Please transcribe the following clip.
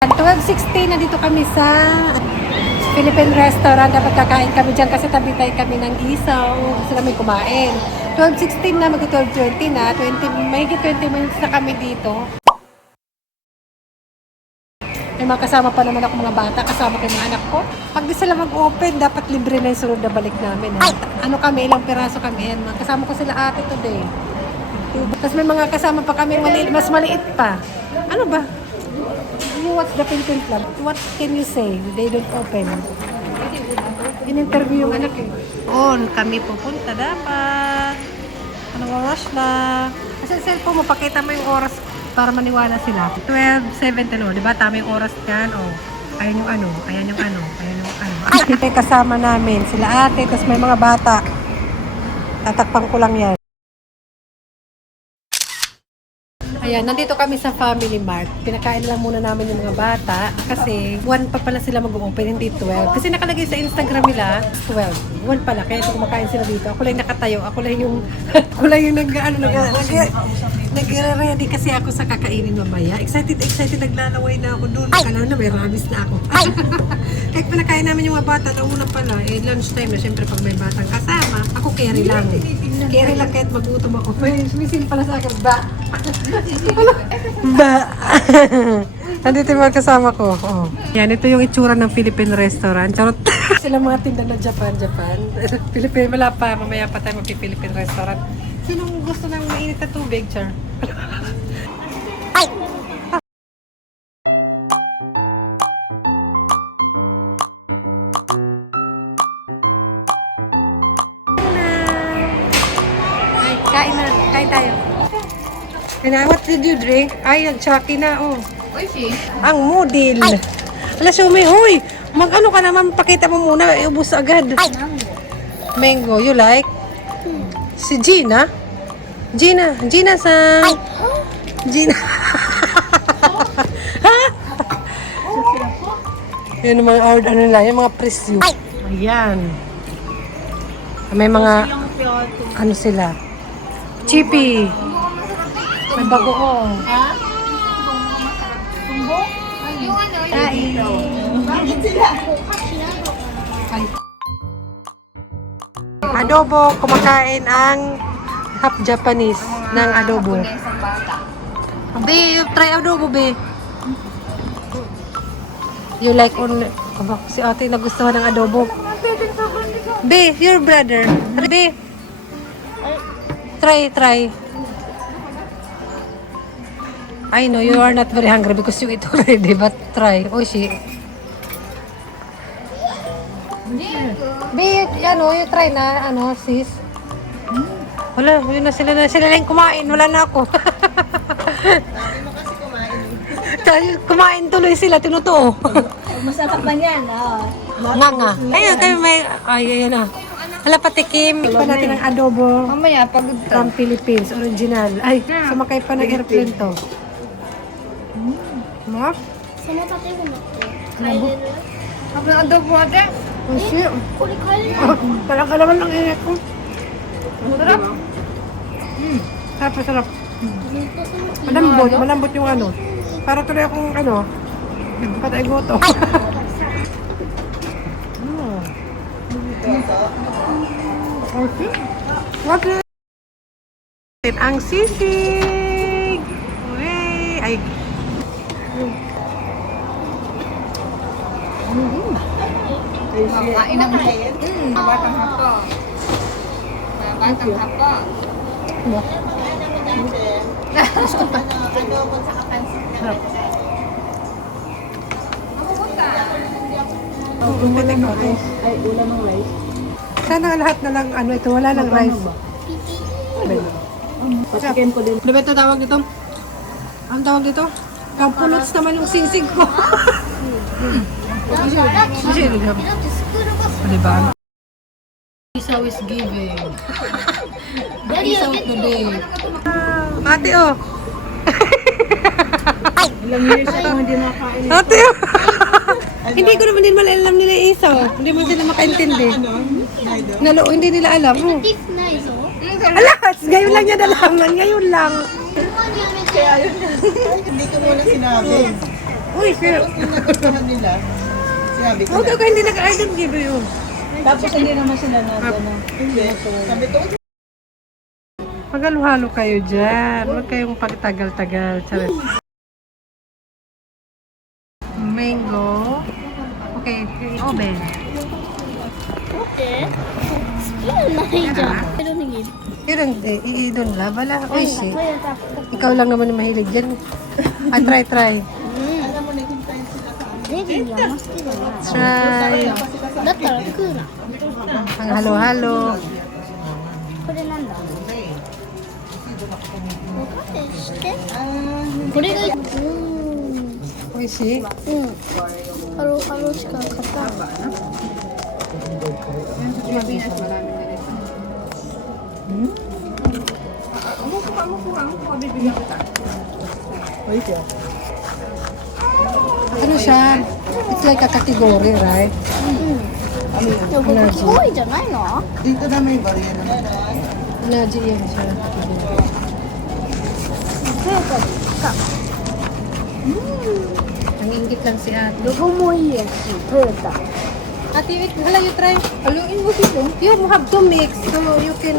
12:16 na dito kami sa Philippine restaurant. Dapat kakain kami dyan kasi tabi kami ng isaw. Gusto namin kumain. 12:16 na, mag-12:20 na. Mahigit 20 minutes na kami dito. May mga kasama pa naman ako mga bata. Kasama ko yung mga anak ko. Pag di sila mag-open, dapat libre na yung sunod na balik namin. Ha? Ano kami, ilang piraso kami. Yan. Kasama ko sila ate today. Tapos may mga kasama pa kami mas maliit pa. Ano ba? You watch the Philippine Club. What can you say? They don't open. In-interview yung anak eh. On, kami pupunta dapat. Anong oras na? Kasi sa cellphone mo, pakita mo yung oras para maniwala sila. 12:17, no? Diba? Tama yung oras yan. Oh. Ayan yung ano. Ayan yung ano. Ayan yung ano. May kasama namin. Sila ate, tapos may mga bata. Tatakpan ko lang yan. Ayan, nandito kami sa Family Mart. Pinakain lang muna namin yung mga bata kasi 1 pa pala sila mag-open, hindi 12. Kasi nakalagay sa Instagram nila, 12. 1 pala, kaya ito kumakain sila dito. Ako lang nakatayo, ako lang yung nag-ready kasi ako sa kakainin mamaya. Excited, naglalaway na ako doon. Akala na may rabies na ako. Kaya pinakain namin yung mga bata na una pala, lunchtime na. Siyempre pag may batang kasama, ako carry lang. Carry lang kahit magutom ako. May sumisin pala sa akin, ba? Ba? Nandito yung mga kasama ko. Oh. Yan, ito yung itsura ng Philippine restaurant. Charot. Sila mga tinda ng Japan. Philippine, wala pa. Mamaya pa tayo mag-Philippine restaurant. Sinong gusto ng mainit na tubig, Char? Ay! Kain tayo. And what did you drink? Ay, nag-chucky na, oh. Oishi. Ang moodle. Ala, Sumi, huy! Mag-ano ka naman, pakita mo muna, iubos agad. Mango, you like? Si Gina? Gina sa... Gina. Ha? Yan yung mga order, ano nila, yung mga presyo. Ayan. May mga, ano sila? Chippy. May bagoong. Ha? Tumbok? Yung ano? Kain. Bakit sila? Adobo, kumakain ang half Japanese ng adobo. Be, try adobo, be. You like on... Aba, si ate nagustuhan ng adobo. Be, your brother. Be. Try. I know you are not very hungry because you eat already, but try. Oishi. Be, you try na, sis. Wala, yun na sila lang kumain. Wala na ako. Sabi mo kasi kumain. Kumain tuloy sila, tinutuo. Masarap man yan. Nga. Ayun, kayo may... Ayan na. Hala, patikim. Pa natin ang adobo Mamaya, pagod to. from Philippines, original. Ay, sumakay pa ng airplane to. Map? Sama tatay ko na. Sabi ng adobo ate. Kasi, parang kalaman lang init ko. Masarap. Sarap. Malambot yung ano. Para tuloy akong patay goto. What is it? Ang sisig! Uy! Ay! Makain ng batang hapa. Batang hapa. Ay, ulam ng rice. Sana lahat na lang, ito, wala lang rice. Patikin ko din. Ano ba ito tawag dito? Ang tawag dito? Kampulots naman yung sisig ko. Diba? Isaw is giving. Isaw today. Ate, oh. Ilang years ako hindi nakain. Ate, oh. Hindi ko naman din alam nila isaw. Hindi mo sila makaintindi. Hindi nila alam. Beef na iso. Alas, ngayon lang niya nalaman. Ngayon lang. Kaya yun. Hindi ko muna sinabi. Uy, sir. Yung nagustuhan nila, sinabi ko Okay, na. okay, hindi nag-I don't give you. Tapos hindi naman sila na ano. Hindi. Sabi ko, Magalo-halo kayo dyan. Huwag kayong pagtagal-tagal. Charis. Mango. Okay, oven. Okay. Spoon na rin dyan. Pero naging. Pero hindi, i-idon la. Wala, uy, shit. Kaya tapos. Ikaw lang naman yung mahilig dyan. Try. alam mo, naghintayin sila sa ano. レディーはマスクだな。 Try. だったら食うな。 Ang halo-halo. これなんだおかけしてこれがUy, shit. ハロハロしか買ったんだ Pilipinas, marami na rin. Umupo ka, bibigyan kita. Ano siya? It's like a category, right? でもここすごいじゃないの Dito na may barya naman. Energy yan siya. トヨタでか Ang ingit lang si ate. ロゴもいいやしトヨタ Ate, wait, hala, you try. Haluin mo dito. You have to mix, so you can